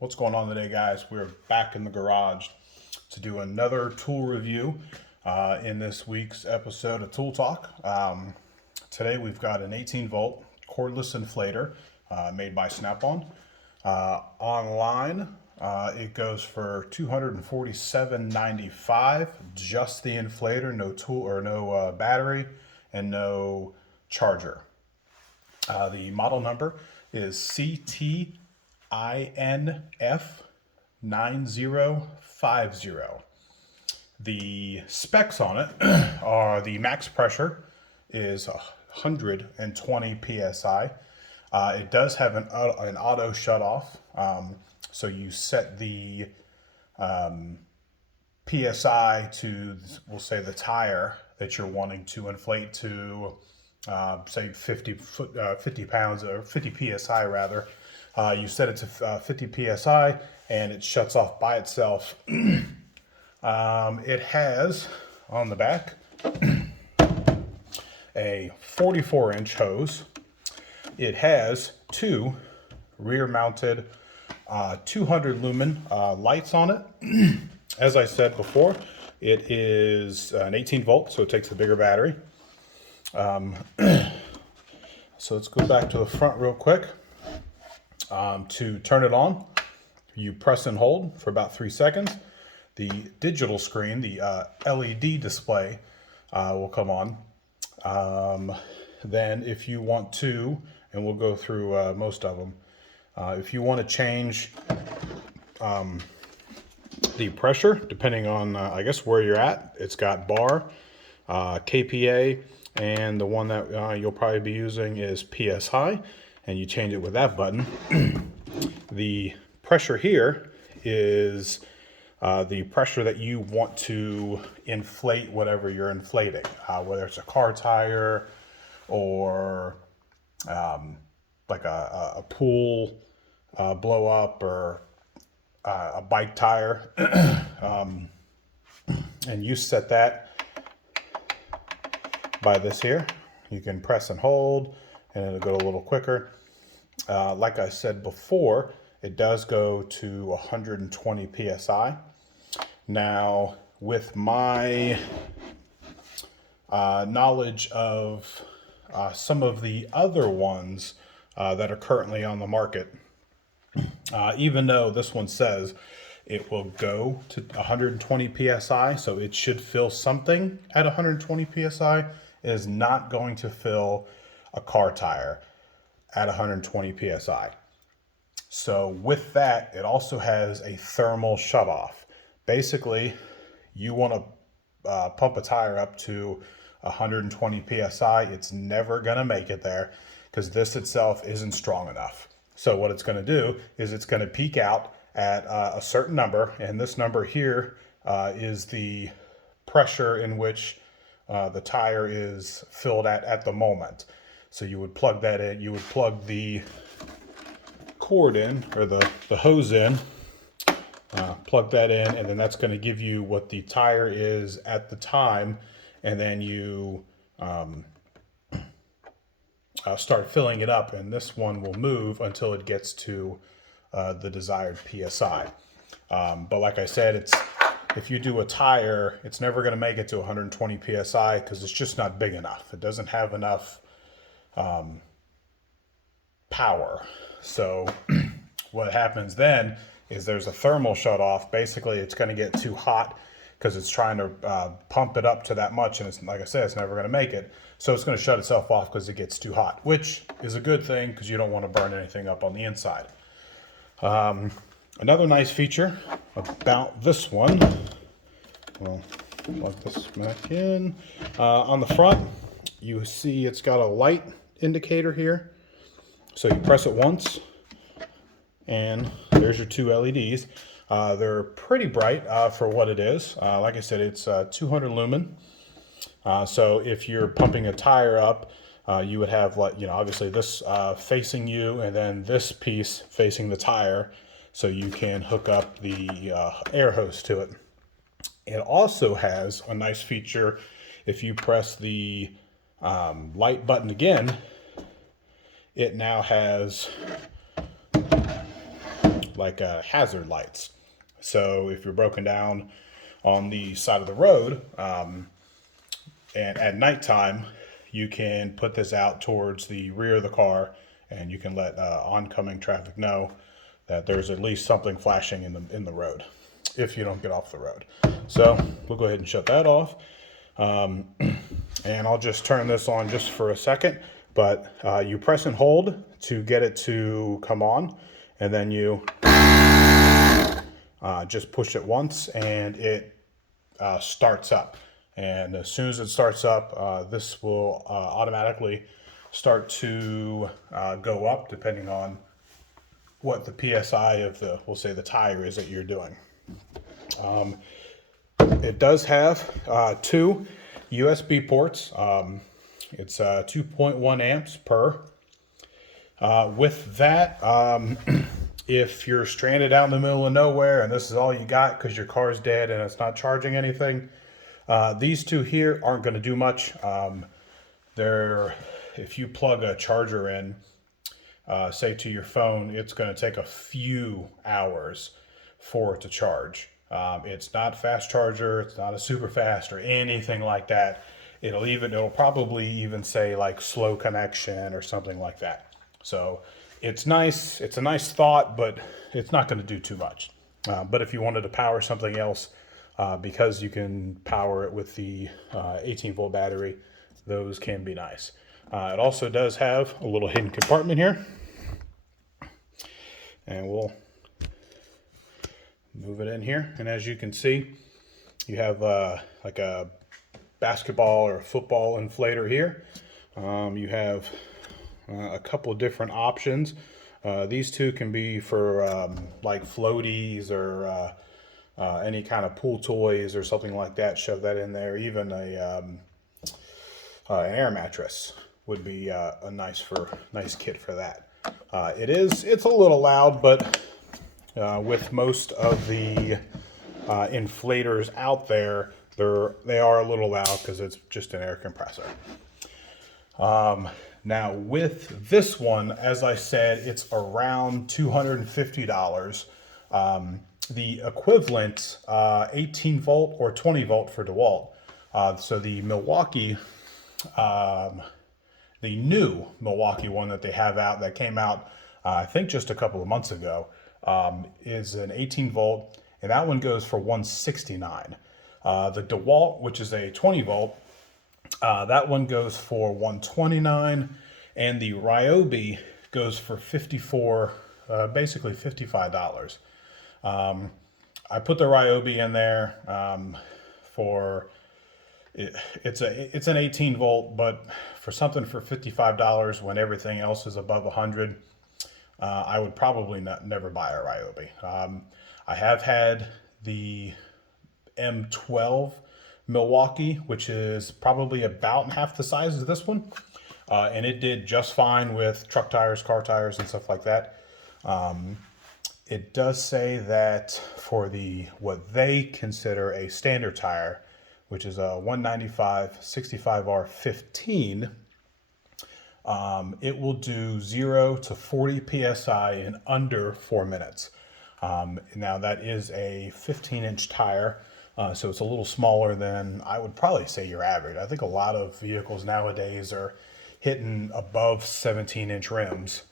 What's going on today, guys? We're back in the garage to do another tool review in this week's episode of Tool Talk. Today we've got an 18-volt cordless inflator made by Snap-on. Online, it goes for $247.95, just the inflator, no tool or no battery, and no charger. The model number is CTINF9050. The specs on it are the max pressure is 120 psi. It does have an auto shut off, so you set the psi to, we'll say, the tire that you're wanting to inflate to, say 50 pounds or 50 psi rather. You set it to 50 psi and it shuts off by itself. It has on the back a 44-inch hose. It has two rear mounted 200 lumen lights on it. As I said before, it is an 18 volt, so it takes a bigger battery. So let's go back to the front real quick. To turn it on, you press and hold for about 3 seconds. The digital screen, the LED display, will come on. Then if you want to, and we'll go through most of them, if you want to change the pressure, depending on, I guess, where you're at, it's got bar, KPA, and the one that you'll probably be using is PSI, and you change it with that button. The pressure here is the pressure that you want to inflate whatever you're inflating, whether it's a car tire or like a pool blow up or a bike tire. And you set that by this here. You can press and hold and it'll go a little quicker. Like I said before, it does go to 120 psi. Now, with my knowledge of some of the other ones that are currently on the market, even though this one says it will go to 120 psi, so it should fill something at 120 psi, it is not going to fill a car tire at 120 psi. So with that, it also has a thermal shutoff. Basically, you want to pump a tire up to 120 psi. It's never going to make it there because this itself isn't strong enough. So what it's going to do is it's going to peak out at a certain number, and this number here is the pressure in which the tire is filled at the moment. So you would plug that in, you would plug the cord in, or the hose in, plug that in, and then that's going to give you what the tire is at the time, and then you start filling it up, and this one will move until it gets to the desired PSI. But like I said, if you do a tire, it's never going to make it to 120 PSI because it's just not big enough. It doesn't have enough power. So what happens then is there's a thermal shut off. Basically, it's going to get too hot because it's trying to pump it up to that much, and it's, like I said, it's never going to make it. So it's going to shut itself off because it gets too hot, which is a good thing because you don't want to burn anything up on the inside. Another nice feature about this one, well, plug this back in. On the front, you see it's got a light indicator here. So you press it once, and there's your two LEDs. They're pretty bright for what it is. Like I said, it's 200 lumen. So if you're pumping a tire up, you would have, like, obviously this facing you, and then this piece facing the tire, so you can hook up the air hose to it. It also has a nice feature. If you press the light button again, it now has like hazard lights. So if you're broken down on the side of the road, and at nighttime, you can put this out towards the rear of the car, and you can let oncoming traffic know that there's at least something flashing in the road if you don't get off the road. So we'll go ahead and shut that off. And I'll just turn this on just for a second, but you press and hold to get it to come on, and then you just push it once and it starts up. And as soon as it starts up, this will automatically start to go up depending on what the PSI of the, we'll say the tire is that you're doing. It does have 2 USB ports. It's 2.1 amps per. With that, if you're stranded out in the middle of nowhere and this is all you got because your car's dead and it's not charging anything, these 2 here aren't going to do much. If you plug a charger in, say to your phone, it's going to take a few hours for it to charge. It's not fast charger, it's not a super fast or anything like that. It'll probably even say like slow connection or something like that. So it's nice, it's a nice thought, but it's not going to do too much. But if you wanted to power something else, because you can power it with the 18-volt battery, those can be nice. It also does have a little hidden compartment here, and we'll move it in here. And as you can see, you have like a basketball or a football inflator here. You have a couple of different options. These 2 can be for like floaties or any kind of pool toys or something like that. Shove that in there. Even an air mattress would be a nice kit for that. It's a little loud, but with most of the inflators out there, they are a little loud because it's just an air compressor. Now with this one, as I said, it's around $250. The equivalent 18 volt or 20 volt for DeWalt. So the Milwaukee, the new Milwaukee one that they have out, that came out I think just a couple of months ago, is an 18 volt, and that one goes for $169. The DeWalt, which is a 20 volt, that one goes for $129, and the Ryobi goes for basically $55. I put the Ryobi in there for it's an 18 volt, but for something for $55 when everything else is above 100, I would probably never buy a Ryobi. I have had the M12 Milwaukee, which is probably about half the size of this one, and it did just fine with truck tires, car tires, and stuff like that. It does say that for what they consider a standard tire, which is a 195 65R15, it will do 0 to 40 PSI in under 4 minutes. Now that is a 15-inch tire, so it's a little smaller than I would probably say your average. I think a lot of vehicles nowadays are hitting above 17-inch rims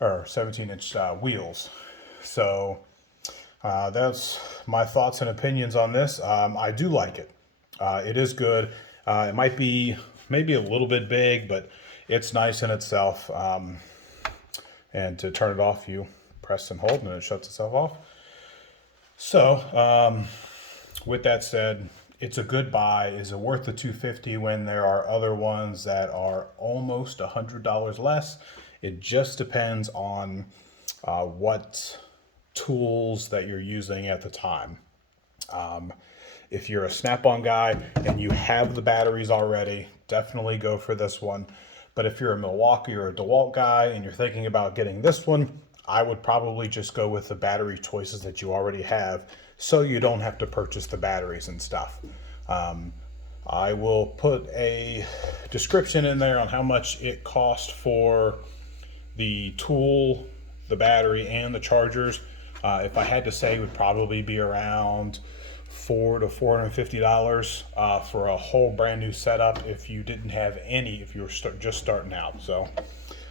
or 17-inch wheels. So that's my thoughts and opinions on this. I do like it. It is good. It might be maybe a little bit big, but it's nice in itself. And to turn it off, you press and hold and it shuts itself off. So with that said, it's a good buy. Is it worth the $250 when there are other ones that are almost $100 less? It just depends on what tools that you're using at the time. If you're a Snap-on guy and you have the batteries already, definitely go for this one. But if you're a Milwaukee or a DeWalt guy and you're thinking about getting this one, I would probably just go with the battery choices that you already have, so you don't have to purchase the batteries and stuff. I will put a description in there on how much it cost for the tool, the battery, and the chargers. If I had to say, it would probably be around $400 to $450 for a whole brand new setup if you didn't have any, if you were just starting out. So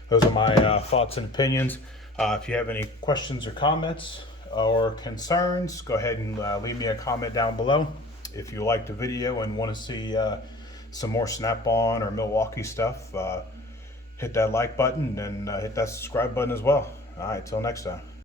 those are my thoughts and opinions. If you have any questions or comments or concerns, go ahead and leave me a comment down below. If you like the video and want to see some more Snap-on or Milwaukee stuff, hit that like button and hit that subscribe button as well. All right, till next time.